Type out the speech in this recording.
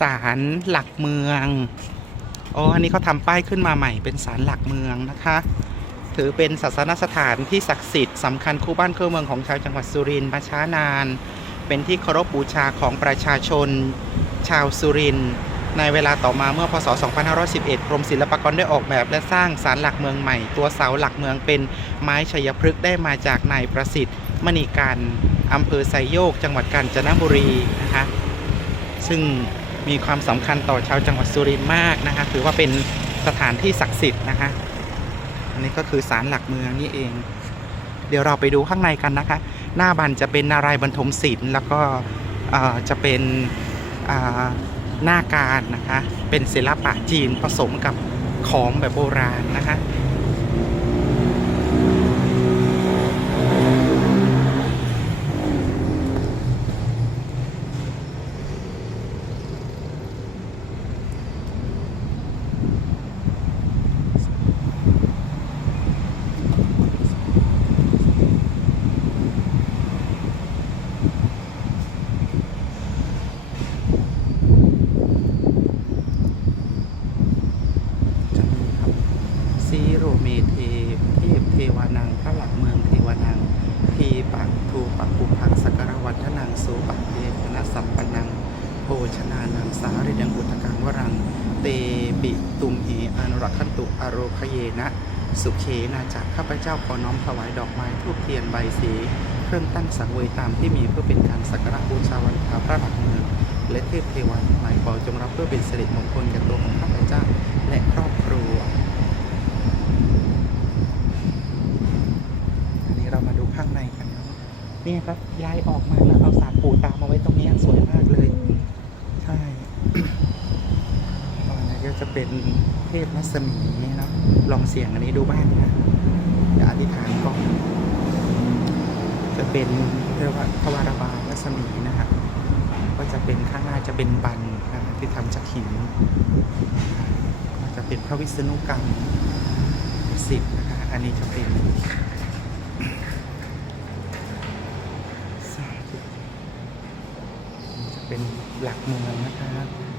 ศาลหลักเมืองอ๋ออันนี้เขาทำป้ายขึ้นมาใหม่เป็นศาลหลักเมืองนะคะ ถือเป็นศาสนสถานที่ศักดิ์สิทธิ์สำคัญคู่บ้านคู่เมืองของชาวจังหวัดสุรินทร์มาช้านาน เป็นที่เคารพบูชาของประชาชนชาวสุรินทร์ในเวลาต่อมาเมื่อพศ 2511 กรมศิลปากรได้ออกแบบและสร้างศาลหลักเมืองใหม่ ตัวเสาหลักเมืองเป็นไม้ชัยพฤกษ์ได้มาจากนายประสิทธิ์มณีการอำเภอไซโยก จังหวัดกาญจนบุรีนะคะ ซึ่งมีความสำคัญต่อชาวจังหวัดสุรินทร์มากนะคะถือว่าเป็นสถานที่ศักดิ์สิทธิ์นะคะอันนี้ก็คือศาลหลักเมืองนี่เอง เดี๋ยวเราไปดูข้างในกันนะคะ หน้าบันจะเป็นนารายบรรทมศิลป์แล้วก็จะเป็นหน้าการนะคะ เป็นศิลปะจีนผสมกับของแบบโบราณนะคะมีครับ ซีโรเมเทเทพเทวานังพระหลักเมืองเทวานัง ทีปักทูปักปุพังสกรวัฒนังสูปักเทพนสัมปนัง โภชนานังสาริดังบุตกังวรัง เตปิตุมเหอนุรักขันตุอโรคเยนะ สุเขนาจากข้าพเจ้าขอน้อมถวายดอกไม้ทูบเทียนใบสีเครื่องตั้งสังเวยตามที่มีเพื่อเป็นการสักการะบูชาวันพระพระหลักเมืองและเทพเทวาทั้งหลายขอจงรับเพื่อเป็นสิริมงคลแก่ตัวของข้าพเจ้าและครอบครัว อันนี้เรามาดูข้างในกันเนาะ นี่ครับย้ายออกมาแล้วเอาสารปูตามมาไว้ตรงนี้สวยมากเลย ใช่อันนี้ก็จะเป็นเทพรัศมีเนาะลองเสียงอันนี้ดูบ้างนะเดี๋ยวอธิษฐานก่อนจะเป็นเรียกว่าทวารบาลรัศมีนะครับก็จะเป็นข้างหน้าจะเป็นบันนะครับที่ทำจากหินนะครับก็จะเป็นพระวิษณุกรรมสิบนะคะอันนี้จะเป็นสาธุอันนี้จะ เป็นหลักเมืองนะครับ